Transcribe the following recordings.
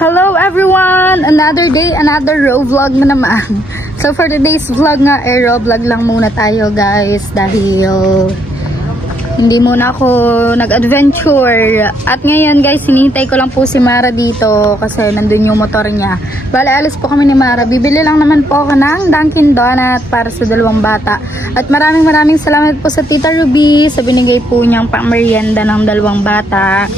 Hello everyone! Another day, another raw vlog na naman. So for today's vlog nga, raw vlog lang muna tayo guys dahil hindi muna ako nag-adventure. At ngayon guys, hinihintay ko lang po si Mara dito kasi nandun yung motor niya. Bale, alis po kami ni Mara. Bibili lang naman po ako ng Dunkin Donut para sa dalawang bata. At maraming salamat po sa Tita Ruby sa binigay po niyang pang-merienda ng dalawang bata.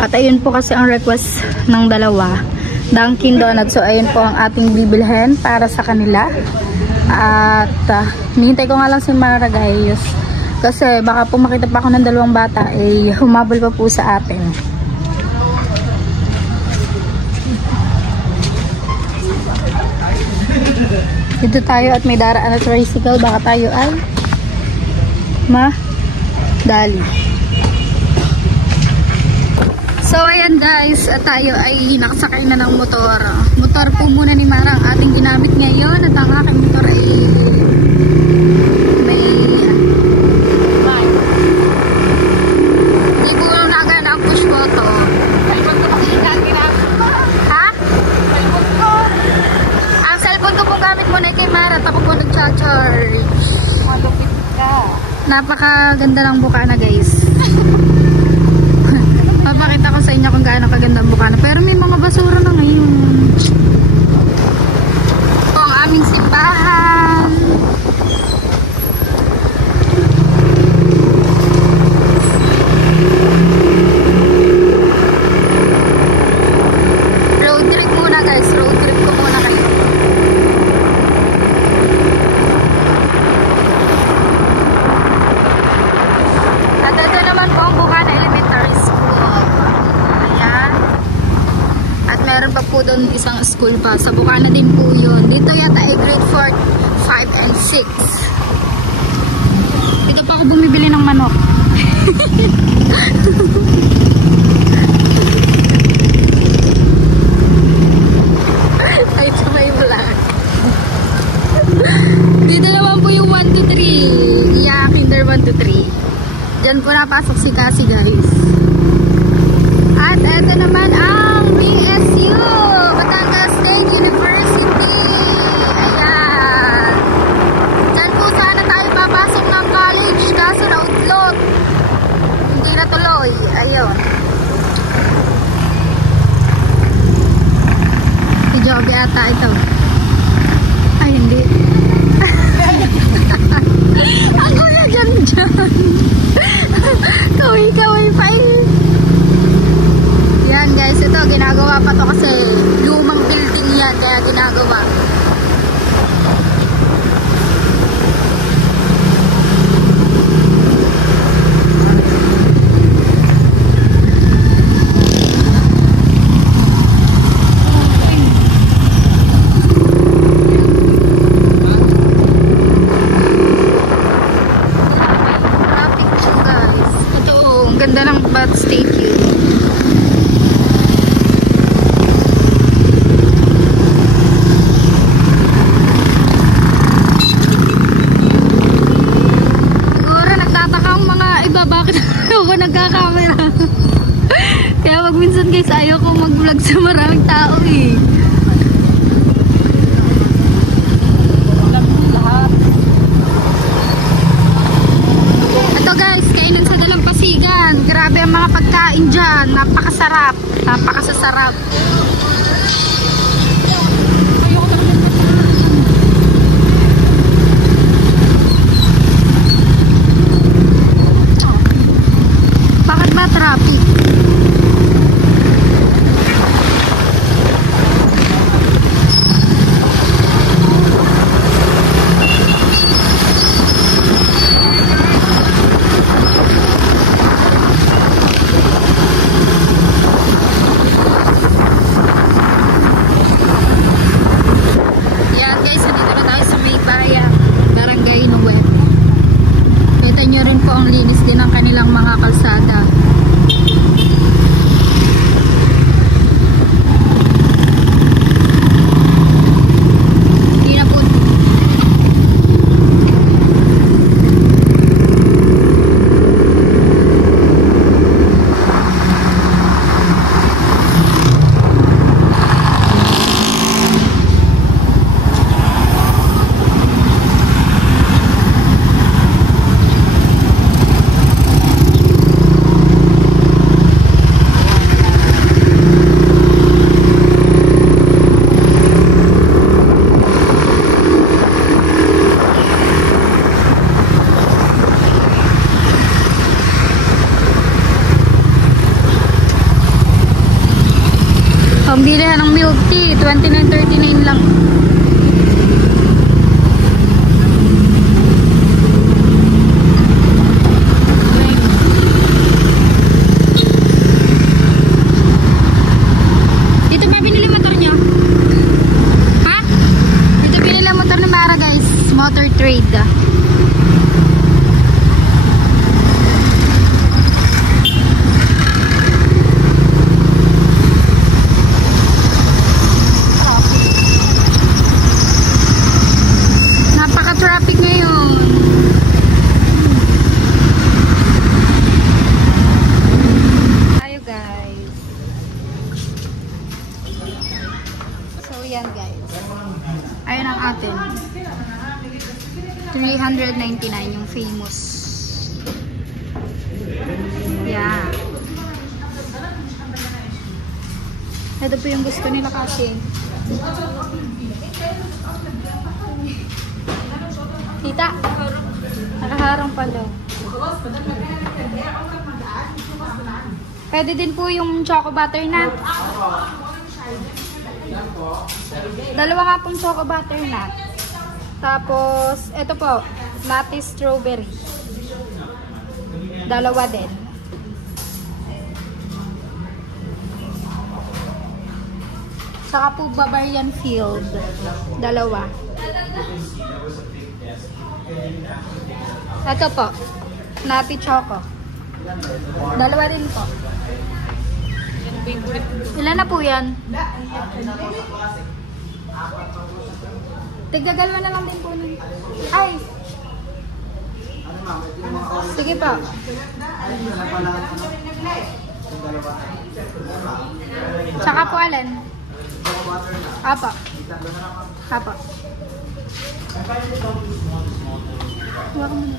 At ayun po kasi ang request ng dalawa, Dunkin Donuts. So ayun po ang ating bibilhin para sa kanila. At hinihintay ko nga lang si Mara guys. Kasi baka po makita pa ako ng dalawang bata, humabol pa po sa atin. Dito tayo at may daraan na tricycle. Baka tayo ay dali. So ayan guys, tayo ay nakasakay na ng motor. Motor po muna ni Mara ang ating ginamit ngayon. At ang aking motor ay may hindi ko nagana ang push button. Ha? Ang cellphone ko pong gamit muna kay Mara. Tapos po nag-charge. Malupit ka. Napakaganda ng bukana guys. Papakita ko sa inyo kung gaano kaganda ang bukana. Pero may mga basura na ngayon. Ito ang aming simbahan. Road trip muna guys. Road trip ko muna kayo. At ito naman po ang Bukana Elementary School. Ayan. At meron pa po doon isang school pa. Sa Bukana din po yun. Dito yata ay grade 4, 5, and 6. Dito pa ako bumibili ng manok. Ay, ito may vlog. Dito naman po yung 1 to 3. Yeah, kinder 1 to 3. Diyan po napasok si Cassie guys. At ito naman ang BSU, Batangas State University. Ayan. Diyan po sana tayo papasok ng college kaso na-utlot. Hindi na tuloy. Ayun. Si Joby ata ito. Ay hindi. Ako na dyan. Kaway pa Yan guys, ito ginagawa pa to kasi lumang building yan kaya ginagawa. Ganda ng Bat Statue. Siguro nagtataka ang mga iba bakit ako nagkakamera. Kaya wag minsan guys ayaw ko mag-vlog sa maraming tao Ito guys, kainan sa Dalampasigan. Grabe ang mga pagkain dyan. Napakasarap. Napakasasarap. Bakit ba traffic? Pambilihan ng milk tea, 29.39 lang. Dito ba binili motor nyo? Ha? Dito binili motor ni Mara guys. Motor trade. Napaka-traffic ngayon. Tayo guys. So yan guys. Ayun ang atin. 399 yung famous. Yeah. Ito po yung gusto nila kasi. Tita, nakaharang pala. Pwede din po yung choco butternut. Dalawa nga pong choco butternut. Tapos, ito po, nutty strawberry. Dalawa din. Saka po Bavarian Field. Dalawa. Ito po, nutty choco. Dalawa din po. Ilan na po yan? Tigdadalwa na lang din po nun. Ay! Sige po. Tsaka po alin? Apa. Apa. Huwag mo na.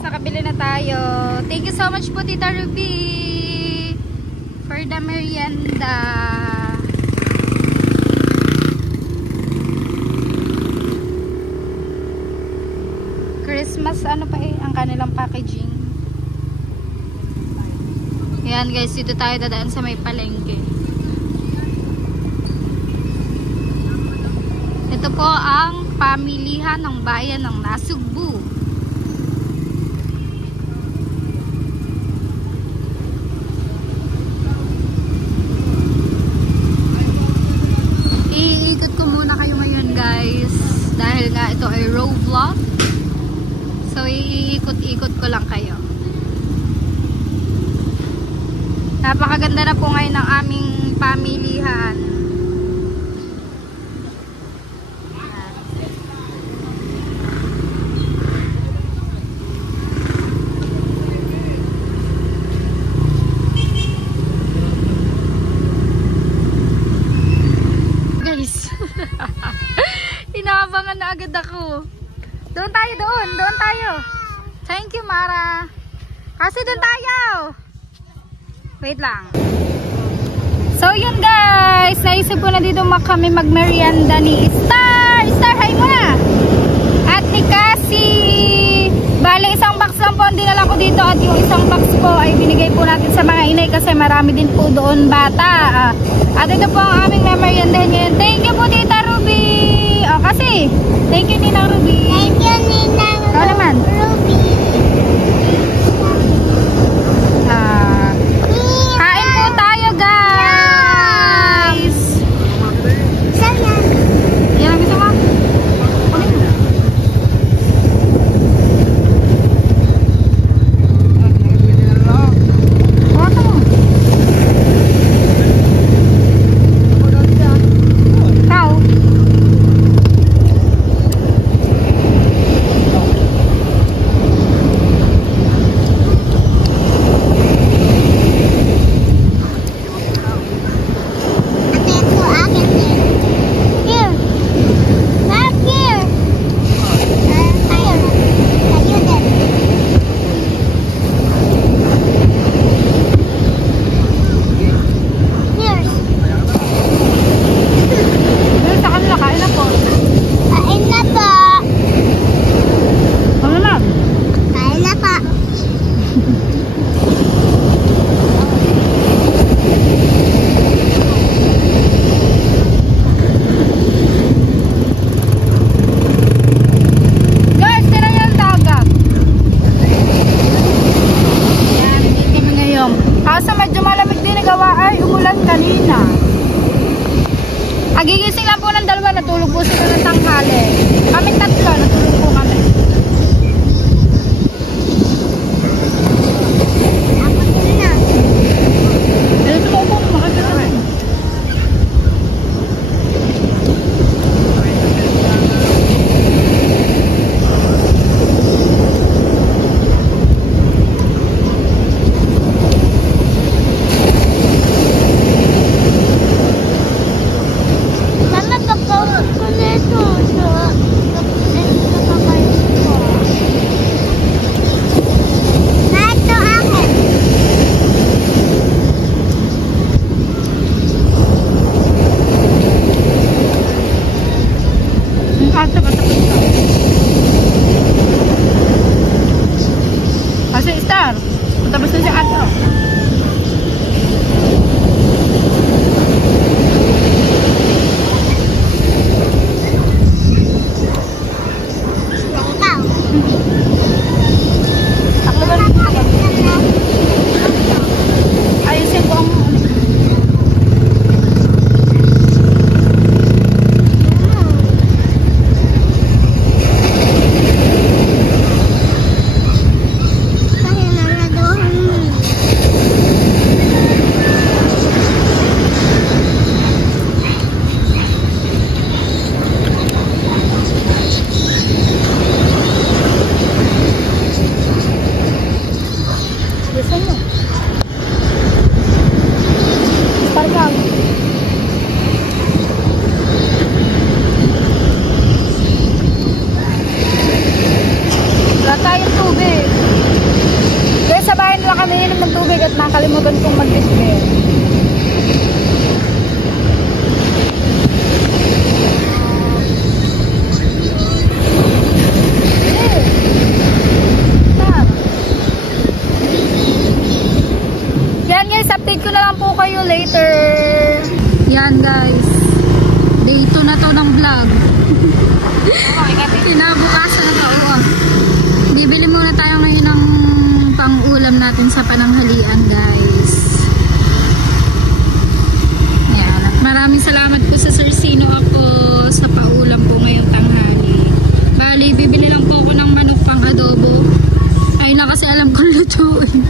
Nakabili na tayo. Thank you so much po Tita Ruby for the merienda. Christmas ano pa ang kanilang packaging. Ayan guys, dito tayo dadaan sa may palengke. Ito po ang pamilihan ng bayan ng Nasugbu. Iikot ko muna kayo ngayon guys dahil nga ito ay raw vlog, so iikot-ikot ko lang kayo. Napakaganda na po ngayon ng aming pamilihan. Inaabangan na agad ako. Doon tayo, doon tayo. Thank you Mara. Kasi doon tayo. Wait lang. So yun guys, naisip ko na dito kami magmerienda ni Star. Star, hi muna. At ni Cassie. Bale, isang box lang po ang dinala ko dito at yung isang box po ay binigay po natin sa mga inay kasi marami din po doon bata. At ito po ang aming merienda ngayon. Thank you po Tita Ruby. O kasi, thank you Nina Ruby. Thank you Nina Ikaw naman. Ruby. Kain po tayo guys. Sayang. Yan ang gusto mo? at nakalimutan kong mag-display. Yan guys, update ko na lang po kayo later. Yan guys, day 2 na to ng vlog. Kinabukasan na to. Bibili muna tayo ngayon ng pang-ulam natin sa pananghalian guys. Yan, at maraming salamat po sa Sir Sino ako sa paulam po ngayong tanghali. Bali, bibili lang po ako ng manok pang adobo. Ay na kasi alam kong lutuin.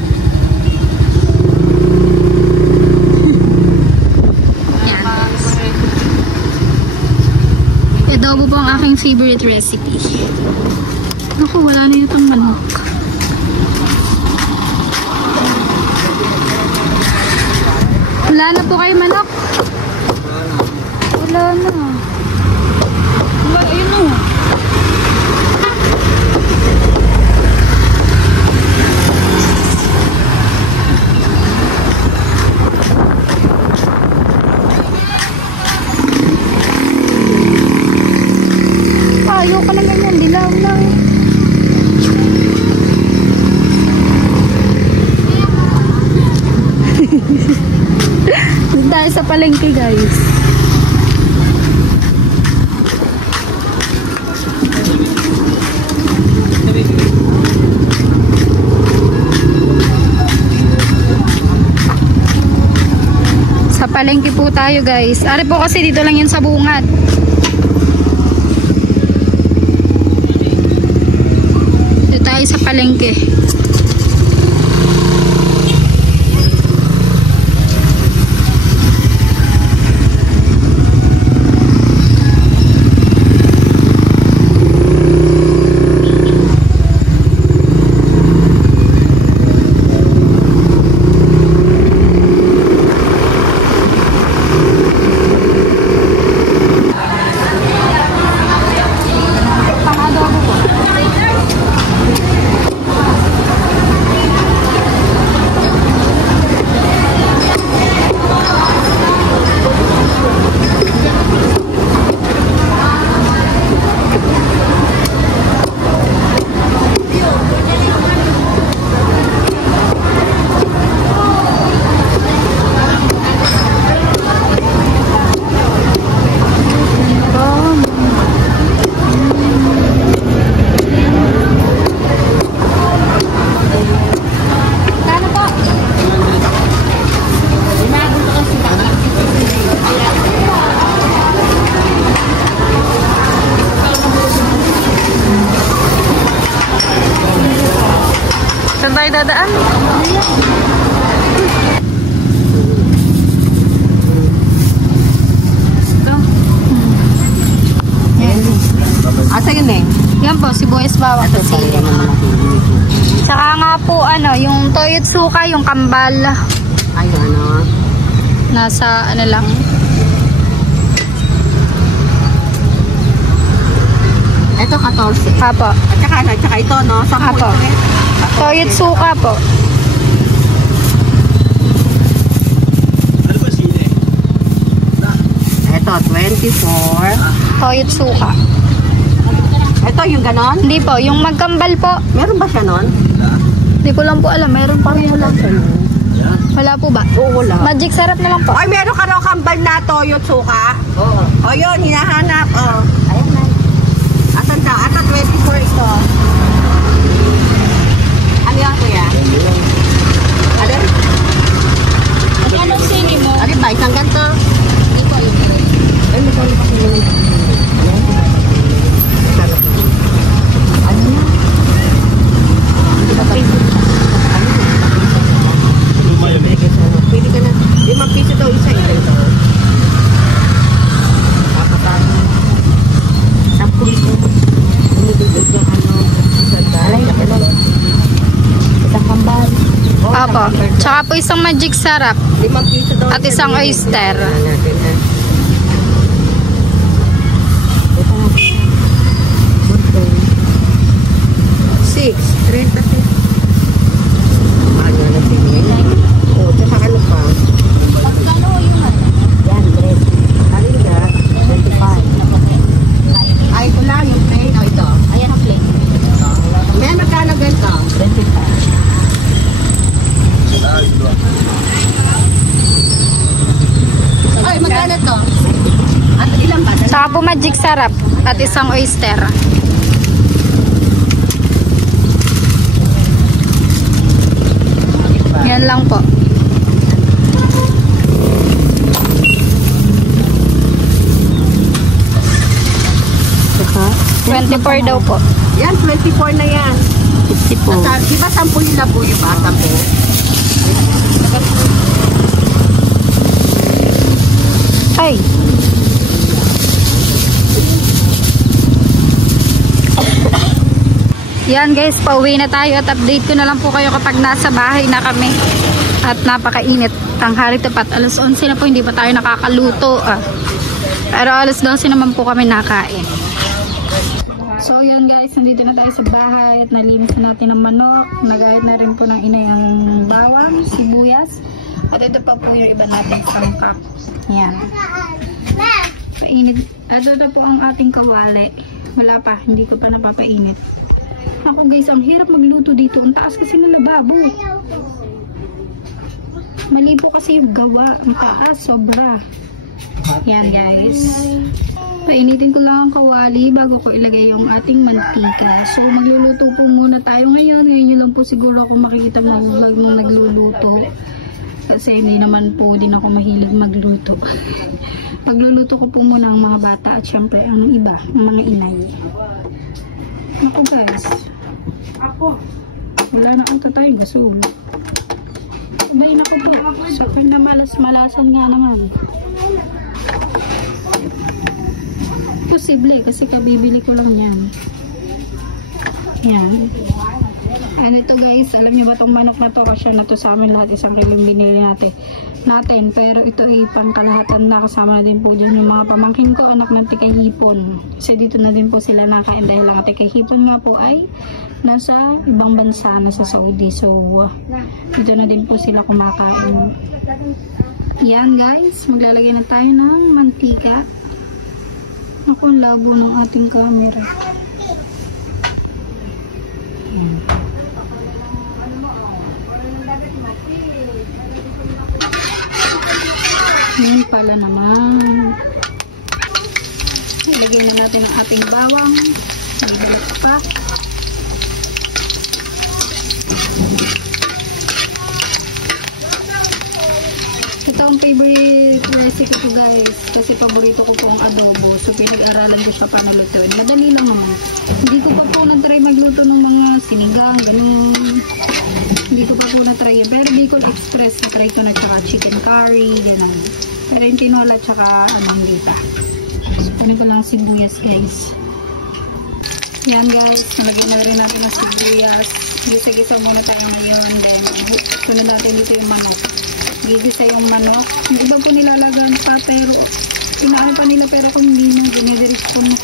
Adobo po ang aking favorite recipe. Naku, wala na yatang manok. Wala na po kayo manok? Wala na. Wala, ayun o. Ayoko na ganyan, dilaw lang. Dahil sa palengke guys. Sa palengke po tayo guys. Ari po kasi dito lang yun sa bungad. Tayo sa palengke. Saan tayo dadaan? Asa yun eh? Yan po, sibuyas bawang at sili. Saka nga po, ano, yung toyotsuka, yung kambal. Ay, ano? Nasa, ano lang. Ito 14. Apo. At saka ito, no? Sa Apo. Toyotsuka po. Ito, 24. Toyotsuka. Ito, yung ganon? Hindi po, yung magkambal po. Meron ba siya nun? Hindi ko lang po alam, meron pa rin lang. Wala po ba? Oo, wala. Magic sarap na lang po. Ay, meron ka raw kambal na Toyotsuka? Oo. O, yun, hinahanap. O. Ayan na. Asan ka? Ata 24 ito. Ano yan, kuya? Alin? Anong sili mo? Alin ba? Isang ganito? Hindi ko alam. Ay, magkano pa sila? Ano na? Pwede ka na. 5 piso daw isa ito. Kapatano. 10 piso. Umudugod yung ano. Alay na kilo. Isang kambal. Apo. Tsaka po isang magic sarap. 5 piso daw. At isang oyster. Natin na. Ito nga. 6. 30. Ano na sila? magic sarap at isang oyster. Yan lang po. Saka? 24 daw po. Yan, 24 na yan. 54. Di ba 10 yung labuyo ba? 10. Ay. Yan guys, pauwi na tayo at update ko na lang po kayo kapag nasa bahay na kami. At napakainit. Tanghali tapat. Alas 11 na po, hindi pa tayo nakakaluto. Pero alas 12 naman po kami nakain. So yan guys, nandito na tayo sa bahay at nalinis natin ang manok. Nagayat na rin po ng inay ang bawang, sibuyas. At ito pa po yung iba natin sangkap. Yan. Painit. At ito po ang ating kawali. Wala pa, hindi ko pa napapainit. Ako guys, ang hirap magluto dito. Ang taas kasi ng lababo. Mali po kasi yung gawa. Ang taas, sobra. Yan guys. Painitin ko lang ang kawali bago ko ilagay yung ating mantika. So magluluto po muna tayo ngayon. Ngayon nyo lang po siguro ako makikita mga vlog mong nagluluto. Kasi hindi naman po din ako mahilig magluto. Pagluluto ko po muna ang mga bata at syempre ang iba, ang mga inay. Ako guys. Wala na ata tayong gasol. Sabay na ko po. Sabay na malasan nga naman. Posible kasi kabibili ko lang yan. Yan. And ito guys, alam niyo ba itong manok na to? Kasi na to sa amin lahat, isang kiling binili natin. Pero ito ay pangkalahatan na, kasama na din po dyan yung mga pamangkin ko, anak ng tikahipon. Kasi dito na din po sila nakain dahil lang tikahipon nga po ay nasa ibang bansa, nasa Saudi. So dito na din po sila kumakain. Yan guys, maglalagay na tayo ng mantika. Ako, ang labo ng ating camera. Pala naman. Ilagay na natin ang ating bawang. Nagbalat pa. Ito ang favorite recipe ko guys. Kasi paborito ko pong adobo. So pinag-aralan ko siya paano lutuin. Madali lang naman. Hindi ko pa po na-try magluto ng mga sinigang, ganun. Hindi ko pa po na-try yun. Pero Bicol Express, na-try ko na tsaka chicken curry, ganun. Pero yung tinola tsaka hindi pa. So ano ko lang sibuyas guys. Yan guys, nalagyan na rin natin ang sibuyas. Gisa-gisa muna tayo ngayon. Then sunod natin dito yung manok. Gigisa yung manok. Yung iba po nilalagan pa pero pinaan pa nila pero kung hindi mo dinidiris po mo.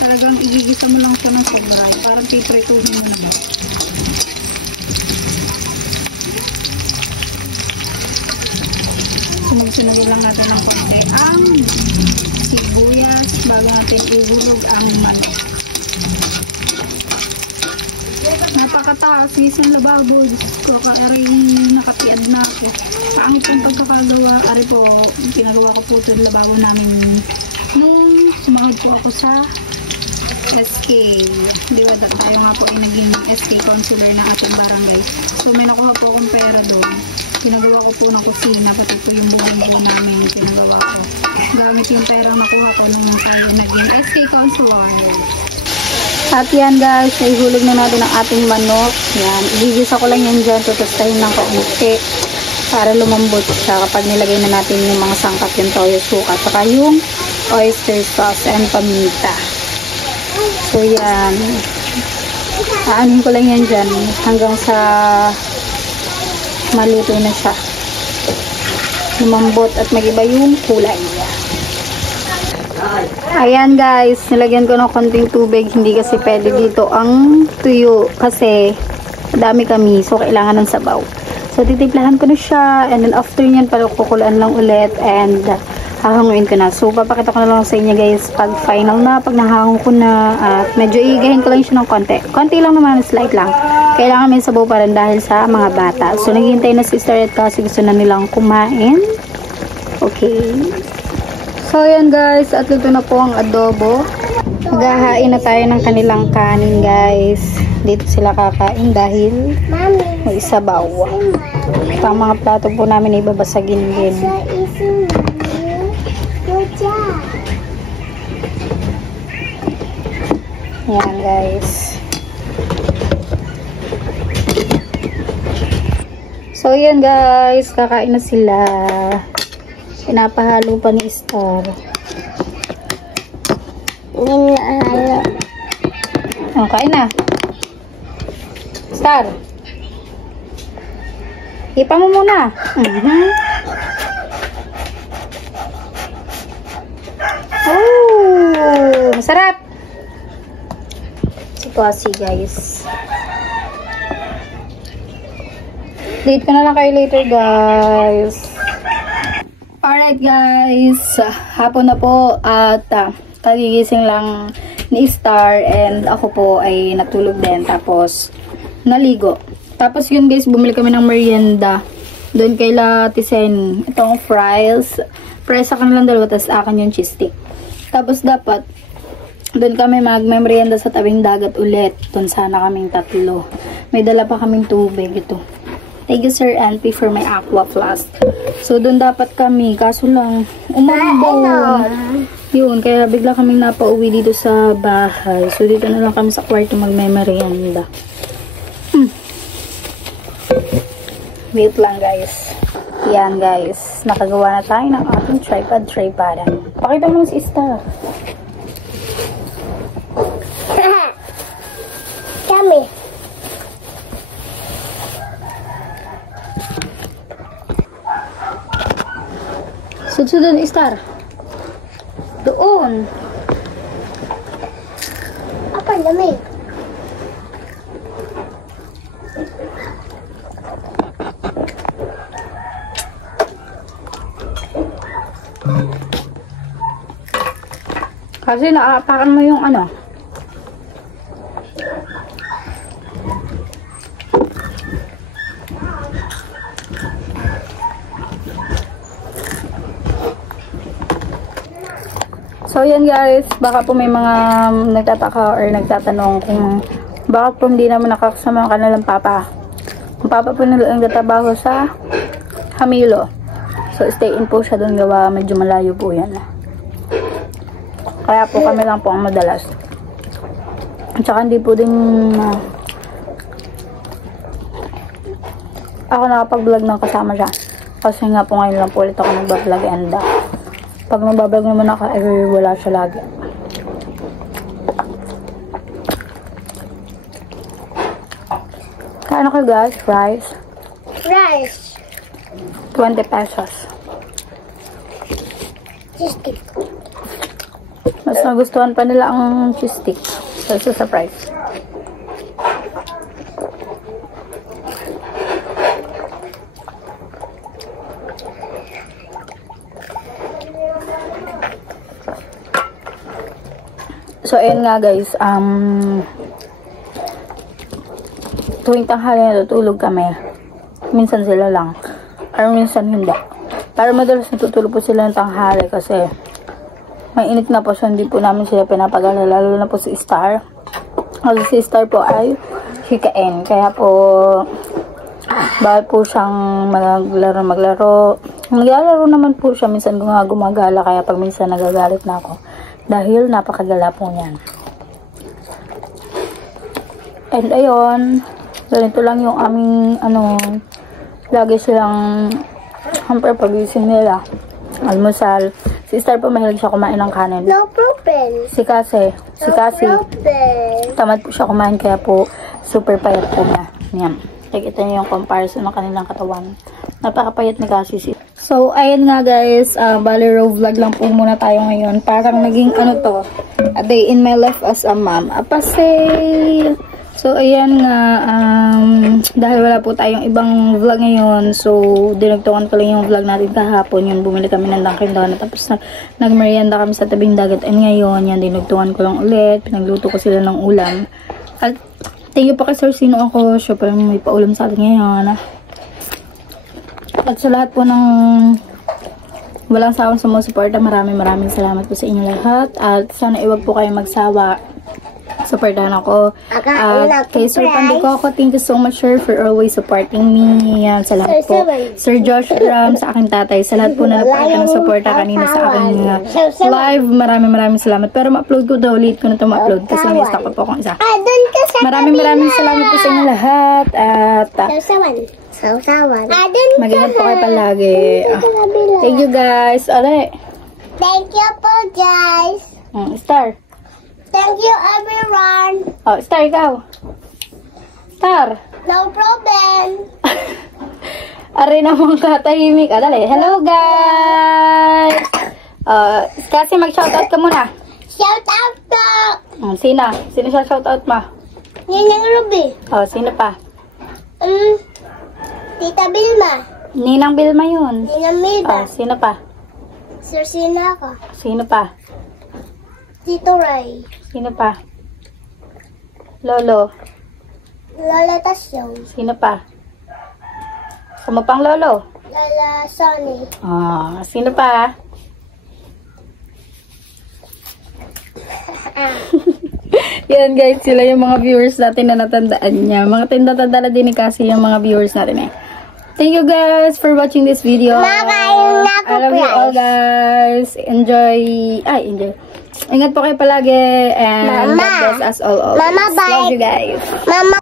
Talagang igigisa mo lang siya ng sobra. Parang pipretuhin mo naman. Sunod-sunodin lang natin ng konti ang sibuyas bago natin ihulog ang manok. Napakataas guys yung lababo. So, kaya nakatiad na ako. Pangit yung pagkakagawa. Ari po, pinagawa ko po ito yung lababo namin nung sumahod po ako sa SK. Di ba tayo nga po ay naging SK counselor ng ating barangay. So may nakuha po akong pera doon. Ginagawa ko po ng kusina, pati po yung buong po namin pinagawa ko. Gamit yung pera nakuha ko nung tayo naging SK counselor. At yan guys, ay hulog na natin ang ating manok. Yan, igigisa ko lang yan dyan, tutustahin ng kaunti para lumambot siya kapag nilagay na natin yung mga sangkap, yung toyo suka, saka yung oyster sauce and paminta. So yan, aanin ko lang yan dyan hanggang sa maluto na siya, lumambot at magiba yung kulay. Ayan guys, nilagyan ko ng konting tubig, hindi kasi pwede dito ang tuyo kasi dami kami, so kailangan ng sabaw. So titimplahan ko na siya and then after nyan kukulaan lang ulit and hahanguin ko na. So papakita ko na lang sa inyo guys pag final na, pag nahahang ko na at medyo igahin ko lang siya ng konti lang naman, slight lang. Kailangan may sabaw pa rin dahil sa mga bata. So naghihintay na si Sister Ed kasi gusto na nilang kumain. Okay, So, yan guys. At luto na po ang adobo. Maghahain na tayo ng kanilang kanin, guys. Dito sila kakain dahil may isabaw. Ito ang mga plato po namin ibabasagin din. Yan, guys. So, yan guys. Kakain na sila. Pinapahalo pa ni Star. Kain na. Star. Hipa mo muna. Oh, masarap. Situasi, guys. Date ko na lang kayo later, guys. Alright, guys. Hapon na po at kagigising lang ni Star and ako po ay natulog din. Tapos, naligo. Tapos yun, guys, bumili kami ng merienda. Doon kay Latisen. Itong fries. Fries sa kanilang dalawa, tapos akin yung cheese stick. Tapos dapat, doon kami mag-merienda sa tabing dagat ulit. Doon sana kaming tatlo. May dala pa kaming tubig. Ito. Thank you, Sir Auntie, for my aqua flask. So, doon dapat kami. Kaso lang, umambon. Yun, kaya bigla kaming napauwi dito sa bahay. So, dito na lang kami sa kwarto magme-merienda. Wait lang, guys. Yan, guys. Nakagawa na tayo ng ating tripodan. Pakita mo si Star. Kami. Sudsudan, Star. Doon. Apa lamig? Kasi naaapakan mo yung ano. So, yan guys. Baka po may mga nagtataka or nagtatanong kung bakit po hindi naman nakakasama ang kanilang papa. Ang papa po nila ang nagtatrabaho sa Hamilo. So, stay in po siya doon gawa. Medyo malayo po yan. Kaya po kami lang po ang madalas. At saka hindi po din ako nakapag-vlog ng kasama siya. Kasi nga po ngayon lang po ulit ako nag-vlog and pag nagbablog naman ako, wala siya lagi. Kano ka guys? Rice? Rice. 20 pesos. Cheese stick. Mas nagustuhan pa nila ang cheese stick. So, it's a surprise. So, ayun nga guys, tuwing tanghali natutulog kami. Minsan sila lang. Or minsan hindi. Pero madalas natutulog po sila ng tanghali kasi may init na po so hindi po namin sila pinapagala. Lalo na po si Star. Kasi si Star po ay hikain. Kaya po, bawal po siyang maglaro. Maglalaro naman po siya. Minsan gumagala. Kaya pag minsan nagagalit na ako. Dahil napakagala po niyan. And ayun, ganito lang yung aming lagi silang hamper pagising nila. Almusal. Si Star po mahilig siya kumain ng kanin. No problem. Si Cassie, tamad po siya kumain kaya po super payat po niya. Yan. Ito niyo yung comparison ng kanilang katawan. Napakapayat ni Cassie. So, ayun nga guys, bali raw vlog lang po muna tayo ngayon. Parang naging a day in my life as a mom. Apasay! So, ayan nga, dahil wala po tayong ibang vlog ngayon, so, dinagtukan ko lang yung vlog natin kahapon. Yun, bumili kami ng Dunkin Donut. Tapos, nagmerienda kami sa tabing dagat. And ngayon, yan, dinagtukan ko lang ulit. Pinagluto ko sila ng ulam. At, thank you pa kay Sir Sino ako. Syempre, may paulam sa atin ngayon. At sa lahat po ng walang sawang sumusuporta. Maraming salamat po sa inyo lahat. At sana iwag po kayo magsawa. Supportahan ako. At kay Sir Pandico ako, thank you so much, sir, for always supporting me. Yan, sa lahat po. Sir Josh Ram, sa aking tatay, sa lahat po na napakita ng supporta kanina sa aking live. Maraming salamat. Pero ma-upload ko daw, late ko na ito ma-upload kasi may stock pa po akong isa. Maraming salamat po sa inyo lahat. At mag-ingat po kayo palagi. Thank you guys. Ale. Thank you po, guys. Star. Thank you, everyone. Oh, Star, ikaw. Star. No problem. Ari namang katahimik. Dali. Hello, guys. Kasi mag-shoutout ka muna. Shout out po. Sino siya shoutout ma? Ninang Ruby. Sino pa? Tita Vilma. Ninang Vilma yun. Ninang Milda. Sino pa? Sir Sinaka. Sino pa? Tito Ray. Sino pa? Lolo. Lola Tasyong. Sino pa? Sama pang lolo? Lola Sonny. Sino pa? Yan guys, sila yung mga viewers natin na natandaan niya. Mga tinatanda na din ni kasi yung mga viewers natin eh. Thank you guys for watching this video. I love you all guys. Enjoy. Ingat po kayo palagi. And God bless us all always. Mama, bye. Love you guys. Mama.